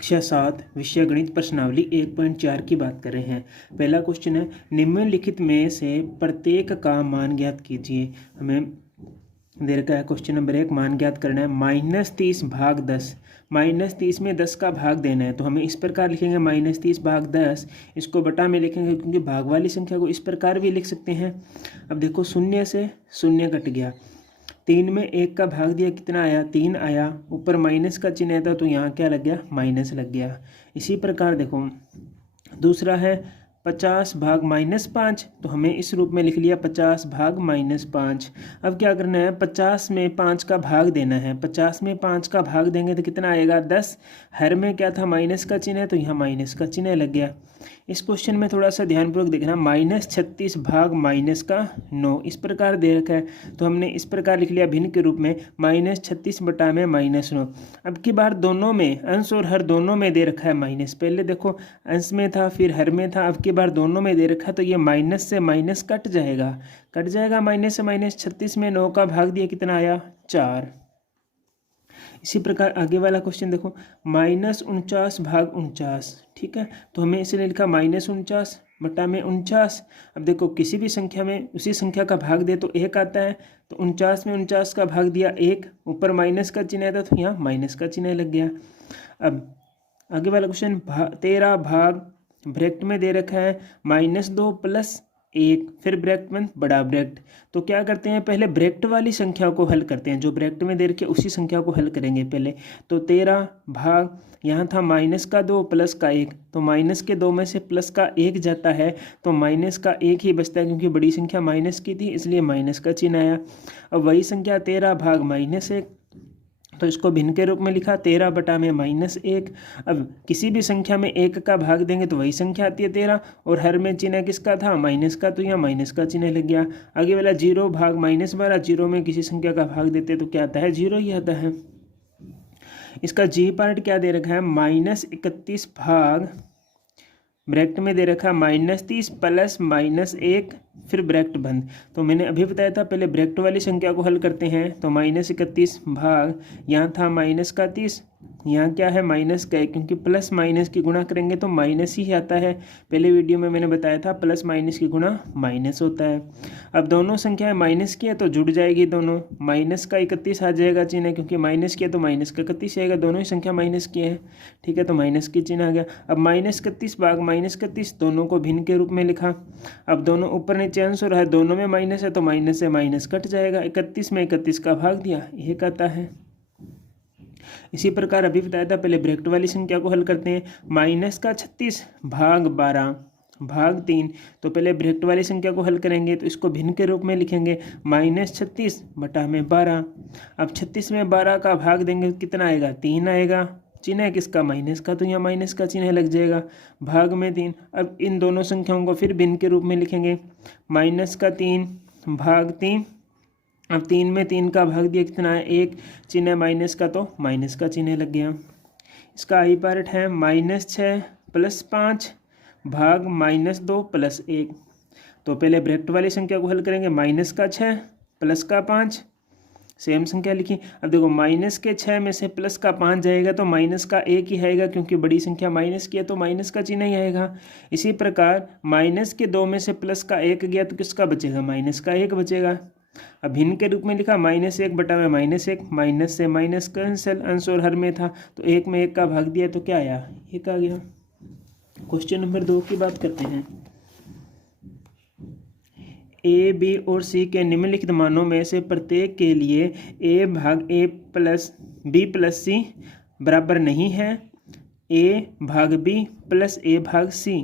कक्षा 7 विषय गणित प्रश्नावली 1.4 की बात कर रहे हैं। पहला क्वेश्चन है, निम्नलिखित में से प्रत्येक का मान ज्ञात कीजिए। हमें दे रखा है क्वेश्चन नंबर 1, मान ज्ञात करना है। -30 भाग 10, -30 में 10 का भाग देना है, तो हमें इस प्रकार लिखेंगे -30 भाग 10। इसको बटा में लिखेंगे क्योंकि भाग वाली संख्या को इस प्रकार भी लिख सकते हैं। अब देखो, शून्य से शून्य कट गया, 3 में 1 का भाग दिया, कितना आया? 3 आया। ऊपर माइनस का चिन्ह था तो यहाँ क्या लग गया? माइनस लग गया। इसी प्रकार देखो, दूसरा है 50 भाग -5, तो हमें इस रूप में लिख लिया 50 भाग -5। अब क्या करना है? 50 में 5 का भाग देना है। 50 में 5 का भाग देंगे तो कितना आएगा? 10। हर में क्या था? माइनस का चिन्ह है, तो यहाँ माइनस का चिन्ह लग गया। इस क्वेश्चन में थोड़ा सा ध्यानपूर्वक देखना, -36 भाग -9 इस प्रकार दे रखा है, तो हमने इस प्रकार लिख लिया भिन्न के रूप में -36 बटा में -9। अब की बार दोनों में, अंश और हर दोनों में दे रखा है माइनस। पहले देखो अंश में था, फिर हर में था, अब की बार दोनों में दे रखा है, तो ये माइनस से माइनस कट जाएगा। माइनस से माइनस, 36 में 9 का भाग दिया, कितना आया? 4। इसी प्रकार आगे वाला क्वेश्चन देखो, -49 भाग 49, ठीक है, तो हमें इसलिए लिखा -49 बटा में 49। अब देखो, किसी भी संख्या में उसी संख्या का भाग दे तो 1 आता है, तो 49 में 49 का भाग दिया 1, ऊपर माइनस का चिन्ह था तो यहाँ माइनस का चिन्ह लग गया। अब आगे वाला क्वेश्चन, 13 भाग, ब्रैकेट में दे रखा है -2 + 1, फिर ब्रैकेट में बड़ा ब्रैकेट। तो क्या करते हैं, पहले ब्रैकेट वाली संख्या को हल करते हैं, जो ब्रैकेट में दे रखे उसी संख्या को हल करेंगे पहले। तो 13 भाग, यहाँ था -2 + 1, तो माइनस के 2 में से प्लस का 1 जाता है, तो माइनस का 1 ही बचता है, क्योंकि बड़ी संख्या माइनस की थी इसलिए माइनस का चिन्ह आया। अब वही संख्या 13 भाग -1, तो इसको भिन्न के रूप में लिखा 13 बटा में -1। अब किसी भी संख्या में 1 का भाग देंगे तो वही संख्या आती है 13, और हर में चिन्ह किसका था? माइनस का, तो यहाँ माइनस का चिन्ह लग गया। आगे वाला 0 भाग -12, 0 में किसी संख्या का भाग देते तो क्या आता है? 0 ही आता है। इसका जी पार्ट क्या दे रखा है? -31 भाग, ब्रैकेट में दे रखा -30 + -1, फिर ब्रैकेट बंद। तो मैंने अभी बताया था, पहले ब्रैकेट वाली संख्या को हल करते हैं, तो -31 भाग, यहाँ था -30, यहाँ क्या है? माइनस का 1, क्योंकि प्लस माइनस की गुणा करेंगे तो माइनस ही आता है। पहले वीडियो में मैंने बताया था प्लस माइनस की गुणा माइनस होता है। अब दोनों संख्याएं माइनस की है तो जुड़ जाएगी दोनों, माइनस का 31 आ जाएगा चिन्ह, क्योंकि माइनस किया तो माइनस का 31 आएगा, दोनों ही संख्या माइनस की है, ठीक है, तो माइनस की चिन्ह आ गया। अब -31 भाग -31, दोनों को भिन्न के रूप में लिखा। अब दोनों ऊपर नीचे अंश और है, दोनों में माइनस है, तो माइनस से माइनस कट जाएगा। 31 में 31 का भाग दिया, 1 आता है। इसी प्रकार अभी बताया था, पहले ब्रैकेट वाली संख्या को हल करते हैं। -36 भाग 12 भाग 3, तो पहले ब्रैकेट वाली संख्या को हल करेंगे, तो इसको भिन्न के रूप में लिखेंगे -36 बटा में 12। अब 36 में 12 का भाग देंगे, कितना आएगा? 3 आएगा। चिन्ह है किसका? माइनस का, तो यहाँ माइनस का चिन्ह लग जाएगा। भाग में 3। अब इन दोनों संख्याओं को फिर भिन्न के रूप में लिखेंगे, -3 भाग 3। अब 3 में 3 का भाग दिया, कितना है? 1, चिन्ह माइनस का, तो माइनस का चिन्ह लग गया। इसका आई पार्ट है -6 + 5 भाग -2 + 1। तो पहले ब्रैकेट वाली संख्या को हल करेंगे, -6 + 5, सेम संख्या लिखी। अब देखो, -6 में से +5 जाएगा तो माइनस का 1 ही आएगा, क्योंकि बड़ी संख्या माइनस की है तो माइनस का चिन्ह ही आएगा। इसी प्रकार -2 में से +1 गया तो किसका बचेगा? माइनस का 1 बचेगा। अब भिन्न के रूप में लिखा -1 बटा में -1, माइनस से माइनस कैंसिल, अंश और हर में था तो 1 में 1 का भाग दिया तो क्या आया? 1 आ गया। क्वेश्चन नंबर 2 की बात करते हैं। A, B और C के निम्नलिखित मानों में से प्रत्येक के लिए A भाग A + B + C बराबर नहीं है। A भाग B + A भाग C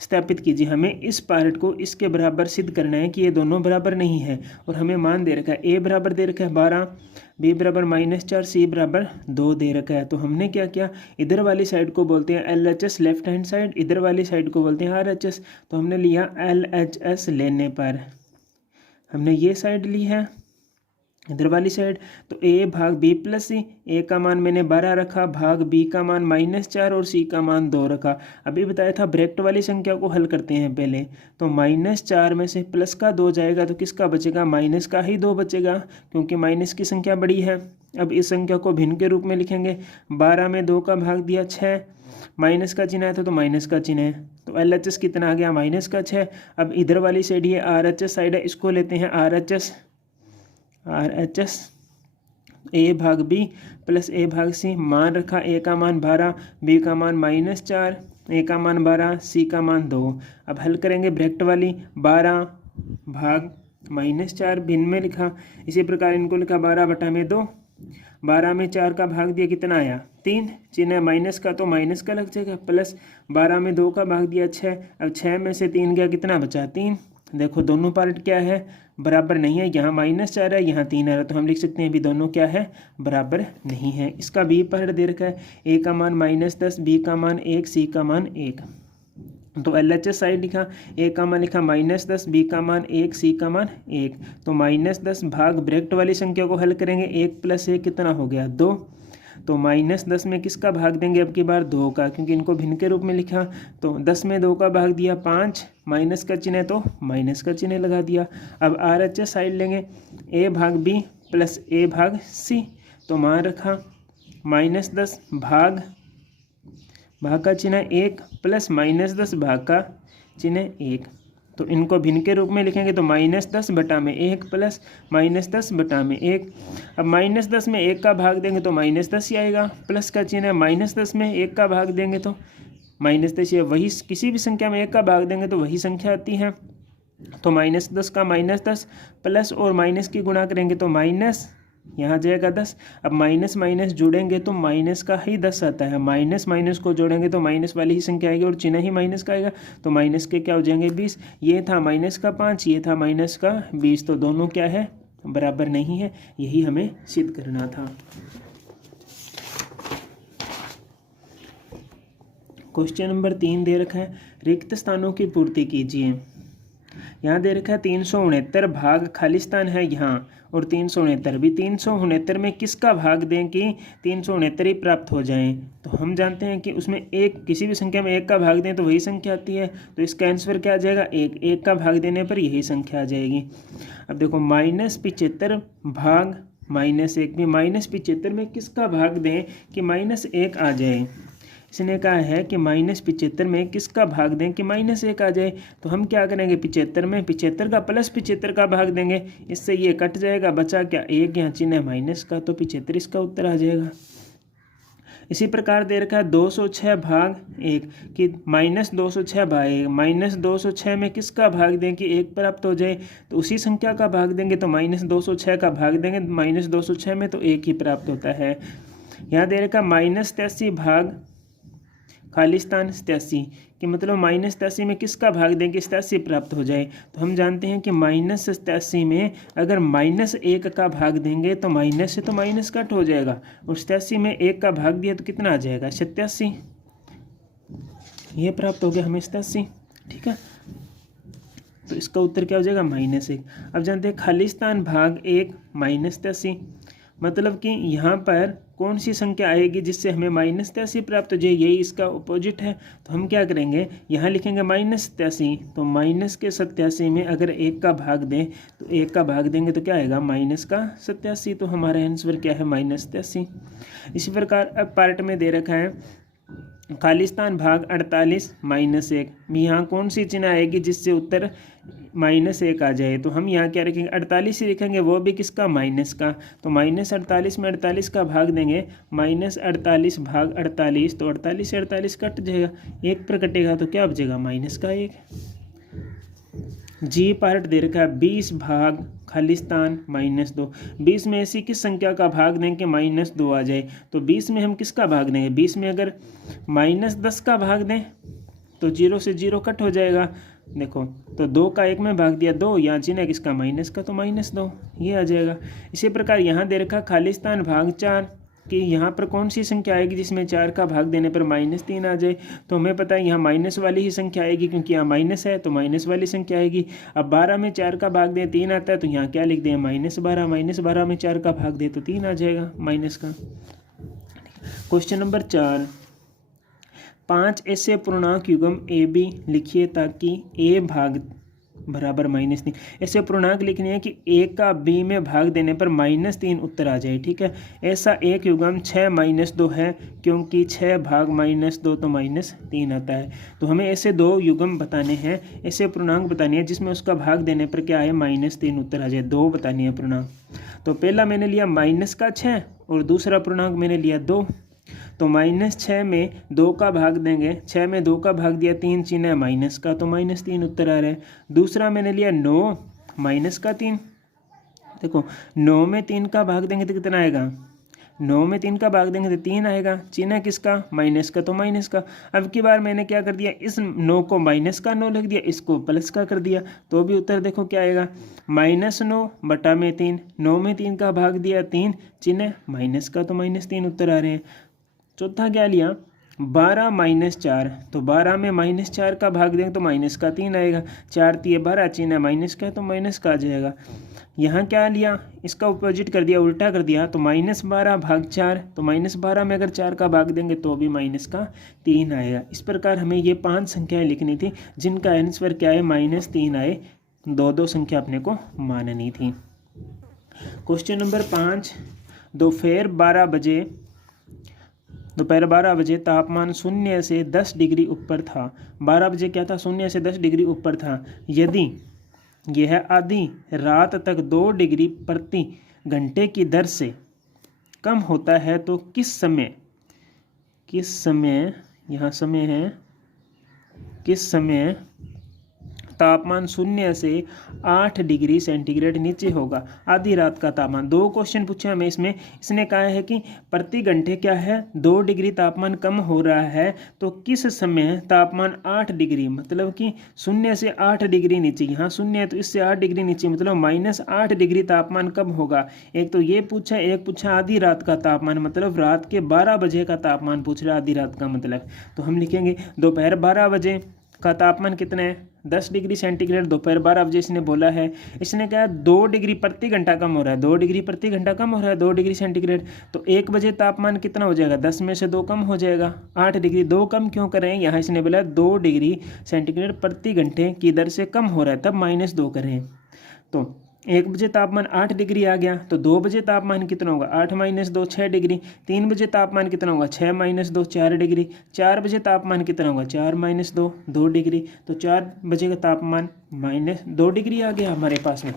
स्थापित कीजिए। हमें इस पार्ट को इसके बराबर सिद्ध करना है कि ये दोनों बराबर नहीं है, और हमें मान दे रखा है A बराबर दे रखा है 12, B बराबर -4, C बराबर 2 दे रखा है। तो हमने क्या किया, इधर वाली साइड को बोलते हैं LHS लेफ्ट हैंड साइड, इधर वाली साइड को बोलते हैं RHS। तो हमने लिया LHS लेने पर, हमने ये साइड ली है इधर वाली साइड तो a भाग b प्लस सी, a का मान मैंने 12 रखा, भाग b का मान -4 और c का मान 2 रखा। अभी बताया था ब्रैकेट वाली संख्या को हल करते हैं पहले। तो -4 में से प्लस का 2 जाएगा तो किसका बचेगा, माइनस का ही 2 बचेगा, क्योंकि माइनस की संख्या बड़ी है। अब इस संख्या को भिन्न के रूप में लिखेंगे। 12 में 2 का भाग दिया 6, माइनस का चिन्ह है तो माइनस का चिन्ह है, तो LHS कितना आ गया, -6। अब इधर वाली साइड ये RHS साइड है, इसको लेते हैं RHS a भाग b प्लस a भाग c। मान रखा, a का मान 12, b का मान -4, a का मान 12, c का मान 2। अब हल करेंगे ब्रैकेट वाली, 12 भाग -4 भिन्न में लिखा, इसी प्रकार इनको लिखा 12/2। 12 में 4 का भाग दिया, कितना आया 3, चिन्ह माइनस का तो माइनस का लग जाएगा, प्लस 12 में 2 का भाग दिया 6, अब 6 में से 3 गया, कितना बचा 3। देखो दोनों पार्ट क्या है, बराबर नहीं है, यहाँ -4 है, यहाँ 3 है, तो हम लिख सकते हैं अभी दोनों क्या है, बराबर नहीं है। इसका बी पार्ट दे रखा है, a का मान -10, b का मान 1, c का मान 1। तो LHS साइड लिखा, a का मान लिखा -10, b का मान 1, c का मान 1। तो -10 भाग ब्रैकेट वाली संख्या को हल करेंगे, 1 + 1 कितना हो गया 2। तो -10 में किसका भाग देंगे अब की बार, 2 का, क्योंकि इनको भिन्न के रूप में लिखा। तो 10 में 2 का भाग दिया 5, माइनस का चिन्ह है तो माइनस का चिन्ह लगा दिया। अब RHS साइड लेंगे, a भाग b प्लस a भाग c। तो मान रखा -10 भाग का चिन्ह 1 प्लस -10 भाग का चिन्ह 1। तो इनको भिन्न के रूप में लिखेंगे, तो -10/1 प्लस -10/1। अब -10 में 1 का भाग देंगे तो -10 ही आएगा, प्लस का चिन्ह, -10 में 1 का भाग देंगे तो -10 ही, वही किसी भी संख्या में 1 का भाग देंगे तो वही संख्या आती है। तो -10 का -10 प्लस और माइनस की गुणा करेंगे तो माइनस, यहाँ जाएगा 10। अब माइनस माइनस जोड़ेंगे तो माइनस का ही 10 आता है, माइनस माइनस को जोड़ेंगे तो माइनस वाली ही संख्या आएगी और चिन्ह ही माइनस का आएगा, तो माइनस के क्या हो जाएंगे 20। ये था माइनस का 5, ये था माइनस का 20, तो दोनों क्या है, बराबर नहीं है, यही हमें सिद्ध करना था। क्वेश्चन नंबर 3 दे रखा है, रिक्त स्थानों की पूर्ति कीजिए। यहाँ दे रखा है 369 भाग खाली स्थान है यहाँ, और 369 भी, 369 में किसका भाग दें कि 369 ही प्राप्त हो जाएं। तो हम जानते हैं कि उसमें एक, किसी भी संख्या में 1 का भाग दें तो वही संख्या आती है, तो इसका आंसर क्या आ जाएगा 1, 1 का भाग देने पर यही संख्या आ जाएगी। अब देखो -75 भाग -1 भी, -75 में किसका भाग दें कि -1 आ जाए। इसने कहा है कि -75 में किसका भाग दें कि -1 आ जाए। तो हम क्या करेंगे, 75 में 75 का प्लस 75 का भाग देंगे, इससे ये कट जाएगा, बचा क्या 1, यहाँ चिन्ह है माइनस का, तो 75 इसका उत्तर आ जाएगा। इसी प्रकार दे रखा है 206 भाग 1 कि -206 भाग 1, -206 में किसका भाग दें कि 1 प्राप्त हो जाए। तो उसी संख्या का भाग देंगे, तो -206 का भाग देंगे, -206 में तो 1 ही प्राप्त होता है। यहाँ दे रखा -83 भाग खाली स्थान 87 कि मतलब -87 में किसका भाग दें कि 87 प्राप्त हो जाए। तो हम जानते हैं कि -87 में अगर -1 का भाग देंगे तो माइनस से तो माइनस कट हो जाएगा, और 87 में 1 का भाग दिया तो कितना आ जाएगा 87, ये प्राप्त हो गया हमें 87। ठीक है, तो इसका उत्तर क्या हो जाएगा -1। अब जानते हैं खाली स्थान भाग 1 -83, मतलब कि यहाँ पर कौन सी संख्या आएगी जिससे हमें -83 प्राप्त हो जाए, यही इसका अपोजिट है। तो हम क्या करेंगे, यहाँ लिखेंगे -87, तो -87 में अगर 1 का भाग दें तो 1 का भाग देंगे तो क्या आएगा -87, तो हमारा आंसर क्या है -83। इसी प्रकार अब पार्ट में दे रखा है खाली स्थान भाग 48 -1, यहाँ कौन सी चिन्ह आएगी जिससे उत्तर -1 आ जाए। तो हम यहाँ क्या रखेंगे 48 ही लिखेंगे, वो भी किसका माइनस का। तो -48 में 48 का भाग देंगे, -48 भाग 48, तो 48 से 48 कट जाएगा, 1 पर कटेगा तो क्या बचेगा -1। जी पार्ट दे रखा है 20 भाग खाली स्थान -2, 20 में ऐसी किस संख्या का भाग दें कि -2 आ जाए। तो 20 में हम किसका भाग देंगे, 20 में अगर -10 का भाग दें तो 0 से 0 कट हो जाएगा। देखो तो 2 का 1 में भाग दिया 2, यहाँ चिन्ह है किसका माइनस का, तो -2 ये आ जाएगा। इसी प्रकार यहाँ दे रखा खाली स्थान भाग 4 कि यहाँ पर कौन सी संख्या आएगी जिसमें 4 का भाग देने पर -3 आ जाए। तो हमें पता है यहाँ माइनस वाली ही संख्या आएगी, क्योंकि यहाँ माइनस है तो माइनस वाली संख्या आएगी। अब 12 में 4 का भाग दें 3 आता है, तो यहाँ क्या लिख दें -12, -12 में 4 का भाग दे तो 3 आ जाएगा माइनस का। क्वेश्चन नंबर 4, 5 ऐसे पूर्णांक युग्म ए बी लिखिए ताकि ए भाग बराबर -3। ऐसे पूर्णांक लिखने हैं कि ए का बी में भाग देने पर -3 उत्तर आ जाए। ठीक है, ऐसा एक युग्म 6 - 2 है, क्योंकि 6 भाग -2 तो -3 आता है। तो हमें ऐसे दो युग्म बताने हैं, ऐसे पूर्णांक बताने हैं जिसमें उसका भाग देने पर क्या है -3 उत्तर आ जाए। दो बतानी है पूर्णांक। तो पहला मैंने लिया -6 और दूसरा पूर्णांक मैंने लिया 2। तो -6 में 2 का भाग देंगे, 6 में 2 का भाग दिया 3 चिन्ह है माइनस का, तो -3 उत्तर आ रहा है। दूसरा मैंने लिया 9 -3। देखो 9 में 3 का भाग देंगे तो कितना आएगा, 9 में 3 का भाग देंगे तो 3 आएगा। चिन्ह किसका, माइनस का, तो माइनस का। अब की बार मैंने क्या कर दिया, इस 9 को माइनस का 9 लिख दिया, इसको प्लस का कर दिया, तो भी उत्तर देखो क्या आएगा, -9 बटा में 3। 9 में 3 का भाग दिया 3, चिन्ह माइनस का, तो -3 उत्तर आ रहे हैं। चौथा क्या लिया, 12 - 4। तो 12 में -4 का भाग देंगे तो माइनस का 3 आएगा। 4 × 12, चिन्ह माइनस का, तो माइनस का आ जाएगा। यहाँ क्या लिया, इसका अपोजिट कर दिया, उल्टा कर दिया, तो -12 भाग 4। तो -12 में अगर 4 का भाग देंगे तो भी माइनस का 3 आएगा। इस प्रकार हमें ये 5 संख्याएं लिखनी थी जिनका आंसर क्या है, -3 आए। 2 संख्या अपने को माननी थी। क्वेश्चन नंबर 5, दोपहर 12 बजे तापमान 0 से 10 डिग्री ऊपर था। 12 बजे क्या था, 0 से 10 डिग्री ऊपर था। यदि यह आधी रात तक 2 डिग्री प्रति घंटे की दर से कम होता है तो किस समय यहाँ समय है, किस समय तापमान 0 से 8 डिग्री सेंटीग्रेड नीचे होगा। आधी रात का तापमान। 2 क्वेश्चन पूछे हमें इसमें। इसने कहा है कि प्रति घंटे क्या है, 2 डिग्री तापमान कम हो रहा है, तो किस समय तापमान 8 डिग्री, मतलब कि 0 से 8 डिग्री नीचे, यहाँ 0 है तो इससे 8 डिग्री नीचे, मतलब -8 डिग्री तापमान कब होगा। एक तो ये पूछा, एक पूछा आधी रात का तापमान, मतलब रात के 12 बजे का तापमान पूछ रहा है, आधी रात का मतलब। तो हम लिखेंगे दोपहर 12 बजे का तापमान कितना है, 10 डिग्री सेंटीग्रेड। दोपहर 12 बजे इसने बोला है, इसने कहा 2 डिग्री प्रति घंटा कम हो रहा है, 2 डिग्री प्रति घंटा कम हो रहा है, 2 डिग्री सेंटीग्रेड। तो 1 बजे तापमान कितना हो जाएगा, 10 में से 2 कम हो जाएगा, 8 डिग्री। 2 कम क्यों करें, यहाँ इसने बोला 2 डिग्री सेंटीग्रेड प्रति घंटे की दर से कम हो रहा है, तब -2 करें। तो 1 बजे तापमान 8 डिग्री आ गया, तो 2 बजे तापमान कितना होगा, 8 - 2 6 डिग्री। 3 बजे तापमान कितना होगा, 6 - 2 4 डिग्री। 4 बजे तापमान कितना होगा, 4 - 2 2 डिग्री। तो 4 बजे का तापमान -2 डिग्री आ गया हमारे पास में।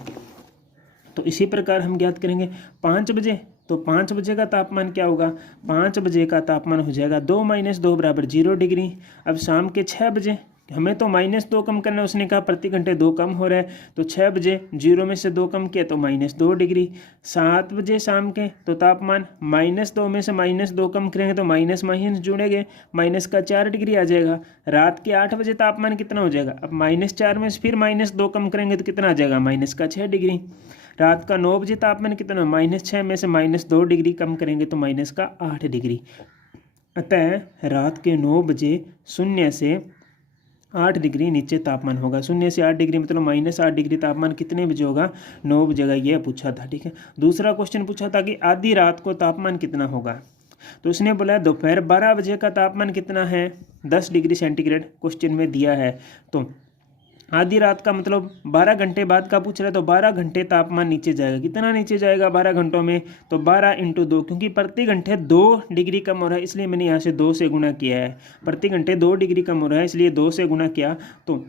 तो इसी प्रकार हम ज्ञात करेंगे 5 बजे। तो 5 बजे का तापमान क्या होगा, 5 बजे का तापमान हो जाएगा 2 - 2 बराबर 0 डिग्री। अब शाम के 6 बजे, हमें तो -2 कम करना है, उसने कहा प्रति घंटे 2 कम हो रहा है, तो 6 बजे 0 में से 2 कम किया तो -2 डिग्री। 7 बजे शाम के, तो तापमान -2 में से -2 कम करेंगे तो माइनस माइनस जुड़ेंगे, माइनस का 4 डिग्री आ जाएगा। रात के 8 बजे तापमान कितना हो जाएगा, अब -4 में से फिर -2 कम करेंगे तो कितना आ जाएगा, -6 डिग्री। रात का 9 बजे तापमान कितना, -6 में से -2 डिग्री कम करेंगे तो -8 डिग्री। अतः रात के 9 बजे 0 से 8 डिग्री नीचे तापमान होगा। 0 से 8 डिग्री मतलब -8 डिग्री तापमान कितने बजे होगा, 9 बजे का, यह पूछा था। ठीक है, दूसरा क्वेश्चन पूछा था कि आधी रात को तापमान कितना होगा। तो उसने बोला दोपहर 12 बजे का तापमान कितना है, 10 डिग्री सेंटीग्रेड क्वेश्चन में दिया है। तो आधी रात का मतलब 12 घंटे बाद का पूछ रहा है, तो 12 घंटे तापमान नीचे जाएगा। कितना नीचे जाएगा 12 घंटों में, तो 12 × 2, क्योंकि प्रति घंटे 2 डिग्री कम हो रहा है, इसलिए मैंने यहाँ से 2 से गुणा किया है। प्रति घंटे 2 डिग्री कम हो रहा है, इसलिए 2 से गुणा किया, तो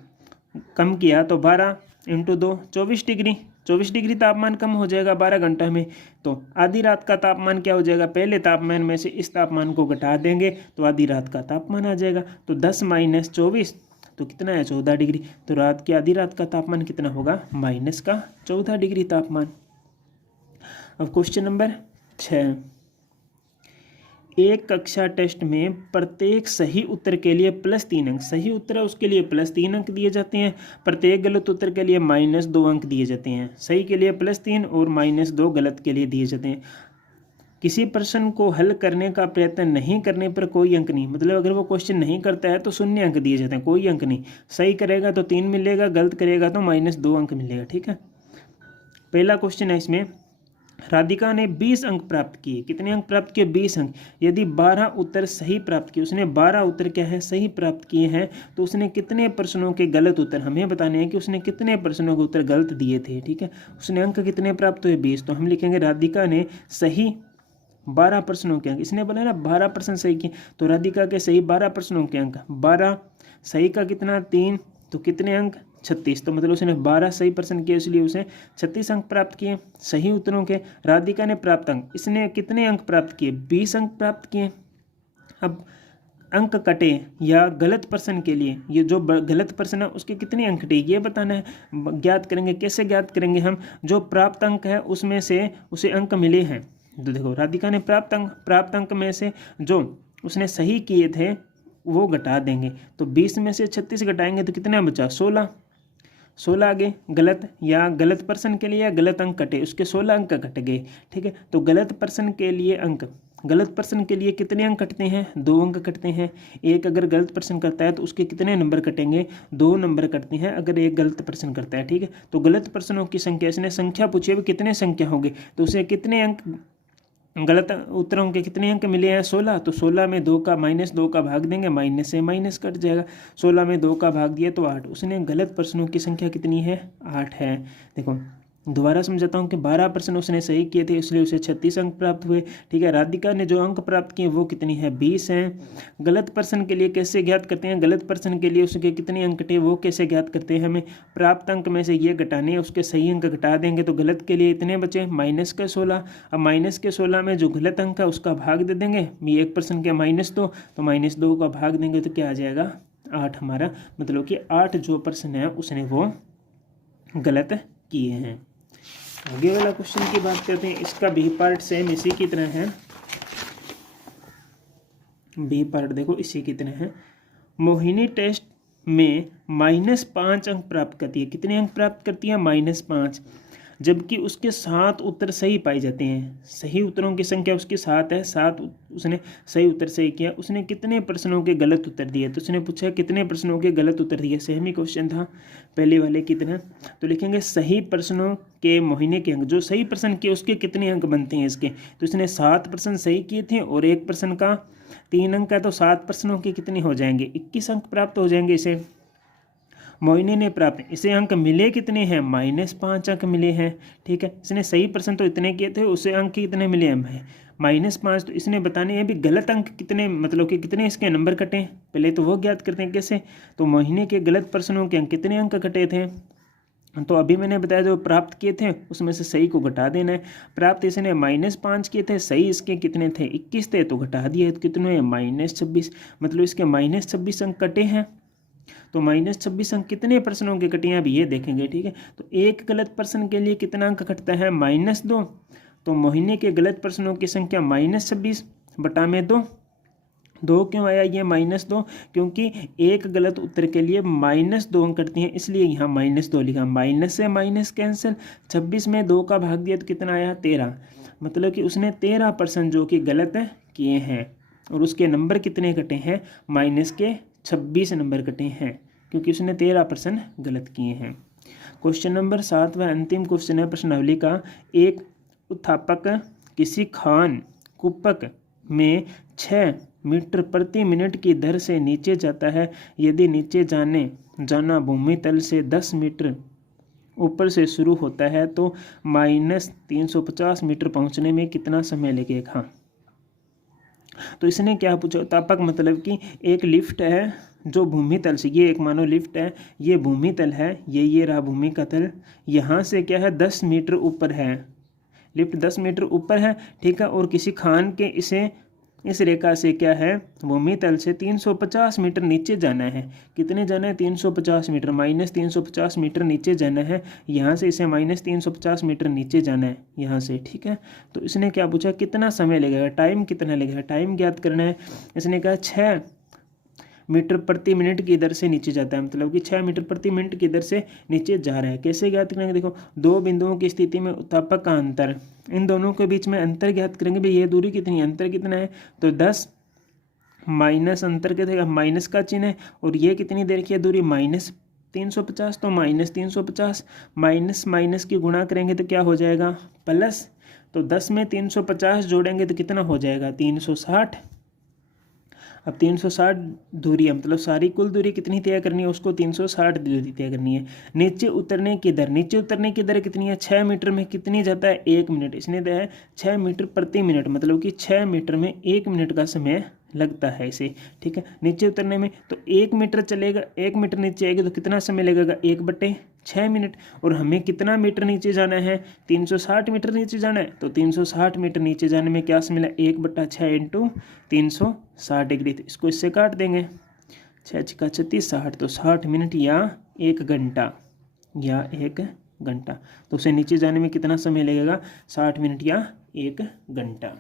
कम किया, तो 12 × 2 24 डिग्री। 24 डिग्री तापमान कम हो जाएगा 12 घंटा में। तो आधी रात का तापमान क्या हो जाएगा, पहले तापमान में से इस तापमान को घटा देंगे तो आधी रात का तापमान आ जाएगा। तो 10 - 24 तो कितना है, 14 डिग्री। तो रात की आधी रात का तापमान कितना होगा, -14 डिग्री तापमान। अब क्वेश्चन नंबर 6, एक कक्षा टेस्ट में प्रत्येक सही उत्तर के लिए +3 अंक, सही उत्तर है उसके लिए +3 अंक दिए जाते हैं, प्रत्येक गलत उत्तर के लिए -2 अंक दिए जाते हैं। सही के लिए +3 और -2 गलत के लिए दिए जाते हैं। किसी प्रश्न को हल करने का प्रयत्न नहीं करने पर कोई अंक नहीं, मतलब अगर वो क्वेश्चन नहीं करता है तो 0 अंक दिए जाते हैं, कोई अंक नहीं। सही करेगा तो 3 मिलेगा, गलत करेगा तो -2 अंक मिलेगा, ठीक है। पहला क्वेश्चन है इसमें, राधिका ने 20 अंक प्राप्त किए। कितने अंक प्राप्त किए? 20 अंक। यदि 12 उत्तर सही प्राप्त किए, उसने 12 उत्तर क्या है? सही प्राप्त किए हैं, तो उसने कितने प्रश्नों के गलत उत्तर हमें बताने हैं कि उसने कितने प्रश्नों के उत्तर गलत दिए थे, ठीक है। उसने अंक कितने प्राप्त हुए? 20। तो हम लिखेंगे राधिका ने सही 12 प्रश्नों के अंक, इसने बोला ना 12 प्रश्न सही किए, तो राधिका के सही 12 प्रश्नों के अंक, 12 सही का कितना? 3, तो कितने अंक? 36। तो मतलब उसने 12 सही प्रश्न किए, इसलिए उसे 36 अंक प्राप्त किए सही उत्तरों के। राधिका ने प्राप्त अंक, इसने कितने अंक प्राप्त किए? 20 अंक प्राप्त किए। अब अंक कटे या गलत प्रश्न के लिए, ये जो गलत प्रश्न है उसके कितने अंक कटे ये बताना है। ज्ञात करेंगे, कैसे ज्ञात करेंगे हम? जो प्राप्त अंक है उसमें से उसे अंक मिले हैं, तो देखो राधिका ने प्राप्त अंक में से जो उसने सही किए थे वो घटा देंगे, तो 20 में से 36 घटाएंगे तो कितना बचा? 16 आगे गलत या गलत प्रश्न के लिए या गलत अंक कटे, उसके 16 अंक कट गए, ठीक है। तो गलत प्रश्न के लिए अंक, गलत प्रश्न के लिए कितने अंक कटते हैं? 2 अंक कटते हैं। एक अगर गलत प्रश्न करता है तो उसके कितने नंबर कटेंगे? 2 नंबर कटते हैं अगर एक गलत प्रश्न करता है, ठीक है। तो गलत प्रश्नों की संख्या, इसने संख्या पूछी है, कितने संख्या होगी, तो उसे कितने अंक, गलत उत्तरों के कितने अंक मिले हैं? 16। तो 16 में 2 का -2 का भाग देंगे, माइनस से माइनस कट जाएगा। 16 में 2 का भाग दिया तो 8। उसने गलत प्रश्नों की संख्या कितनी है? 8 है। देखो दोबारा समझाता हूँ कि 12 प्रश्न उसने सही किए थे, इसलिए उसे 36 अंक प्राप्त हुए, ठीक है। राधिका ने जो अंक प्राप्त किए वो कितनी है? 20 हैं। गलत प्रश्न के लिए कैसे ज्ञात करते हैं? गलत प्रश्न के लिए उसके कितने अंक कटे वो कैसे ज्ञात करते हैं? हमें प्राप्त अंक में से ये घटाने हैं, उसके सही अंक घटा देंगे तो गलत के लिए इतने बचे -16। अब -16 में जो गलत अंक है उसका भाग दे देंगे, ये एक प्रश्न के -2, तो -2 का भाग देंगे तो क्या आ जाएगा? 8 हमारा, मतलब कि 8 जो प्रश्न है उसने वो गलत किए हैं। आगे वाला क्वेश्चन की बात करते हैं, इसका बी पार्ट सेम इसी की तरह है। बी पार्ट देखो इसी की तरह है। मोहिनी टेस्ट में -5 अंक प्राप्त करती है। कितने अंक प्राप्त करती है? -5, जबकि उसके 7 उत्तर सही पाए जाते हैं। सही उत्तरों की संख्या उसकी 7 है, 7 उसने सही उत्तर सही किया। उसने कितने प्रश्नों के गलत उत्तर दिए? तो उसने पूछा कितने प्रश्नों के गलत उत्तर दिए, सेम ही क्वेश्चन था पहले वाले की तरह। तो लिखेंगे सही प्रश्नों के मोहिनी के अंक, जो सही प्रश्न किए उसके कितने अंक बनते हैं इसके, तो इसने 7 प्रश्न सही किए थे और एक प्रश्न का 3 अंक है, तो 7 प्रश्नों के कितने हो जाएंगे? 21 अंक प्राप्त हो जाएंगे इसे। मोहिनी ने प्राप्त, इसे अंक मिले कितने हैं? -5 अंक मिले हैं, ठीक है। इसने सही प्रश्न तो इतने किए थे, उसे अंक कितने मिले हैं? -5। तो इसने बताने हैं भी गलत अंक कितने, मतलब कि कितने इसके नंबर कटे। पहले तो वो ज्ञात करते हैं कैसे। तो मोहिनी के गलत प्रश्नों के अंक कितने अंक कटे थे, तो अभी मैंने बताया जो प्राप्त किए थे उसमें से सही को घटा देना है। प्राप्त इसने -5 किए थे, सही इसके कितने थे? 21 थे, तो घटा दिए तो कितने हैं? -26, मतलब इसके -26 अंक कटे हैं। तो -26 अंक कितने प्रश्नों के कटे हैं अभी ये देखेंगे, ठीक है। तो एक गलत प्रश्न के लिए कितना अंक कटता है? -2। तो मोहिनी के गलत प्रश्नों की संख्या -26 बटा में 2। 2 क्यों आया ये -2? क्योंकि एक गलत उत्तर के लिए -2 अंक कटती हैं, इसलिए यहाँ -2 लिखा। माइनस से माइनस कैंसिल, 26 में 2 का भाग दिया तो कितना आया? 13। मतलब कि उसने 13 प्रश्न जो कि गलत किए हैं और उसके नंबर कितने कटे हैं? -26 नंबर कटे हैं, क्योंकि उसने 13 प्रश्न गलत किए हैं। क्वेश्चन नंबर 7 व अंतिम क्वेश्चन है प्रश्नावली का। एक उत्थापक किसी खान कुपक में 6 मीटर प्रति मिनट की दर से नीचे जाता है। यदि नीचे जाना भूमि तल से 10 मीटर ऊपर से शुरू होता है तो -350 मीटर पहुंचने में कितना समय लगेगा। तो इसने क्या पूछा? उत्थापक मतलब कि एक लिफ्ट है जो भूमि तल से, ये एक मानो लिफ्ट है, ये भूमि तल है, ये रहा भूमि का तल, यहाँ से क्या है 10 मीटर ऊपर है, लिफ्ट 10 मीटर ऊपर है, ठीक है। और किसी खान के इस रेखा से क्या है भूमि तल से 350 मीटर नीचे जाना है। कितने जाना है? 350 मीटर, -350 मीटर नीचे जाना है। यहाँ से इसे -350 मीटर नीचे जाना है यहाँ से, ठीक है। तो इसने क्या पूछा? कितना समय लगेगा, टाइम कितना लगेगा, टाइम ज्ञात करना है। इसने कहा 6 मीटर प्रति मिनट की दर से नीचे जाता है, मतलब कि 6 मीटर प्रति मिनट की दर से नीचे जा रहा है। कैसे ज्ञात करेंगे, देखो दो बिंदुओं की स्थिति में उत्तापक का अंतर, इन दोनों के बीच में अंतर ज्ञात करेंगे। भाई ये दूरी कितनी है, अंतर कितना है, तो 10 माइनस अंतर के देगा माइनस का चिन्ह है, और ये कितनी देर की है दूरी, -350, तो -350 माइनस माइनस की गुणा करेंगे तो क्या हो जाएगा, प्लस, तो 10 में 350 जोड़ेंगे तो कितना हो जाएगा, 360। अब 360 दूरी है, मतलब सारी कुल दूरी कितनी तय करनी है, उसको 360 दूरी तय करनी है। नीचे उतरने की दर, नीचे उतरने की दर कितनी है, 6 मीटर में कितनी जाता है, 1 मिनट, इसने दिया है 6 मीटर प्रति मिनट, मतलब कि 6 मीटर में 1 मिनट का समय लगता है इसे, ठीक है, नीचे उतरने में। तो 1 मीटर चलेगा, 1 मीटर नीचे आएगा तो कितना समय लगेगा, 1/6 मिनट। और हमें कितना मीटर नीचे जाना है, 360 मीटर नीचे जाना है, तो 360 मीटर नीचे जाने में क्या समय मिला, 1/6 इंटू 360 डिग्री, तो इसको इससे काट देंगे, 6 × 36 60, तो 60 मिनट या 1 घंटा, या 1 घंटा। तो उसे नीचे जाने में कितना समय लगेगा, 60 मिनट या 1 घंटा।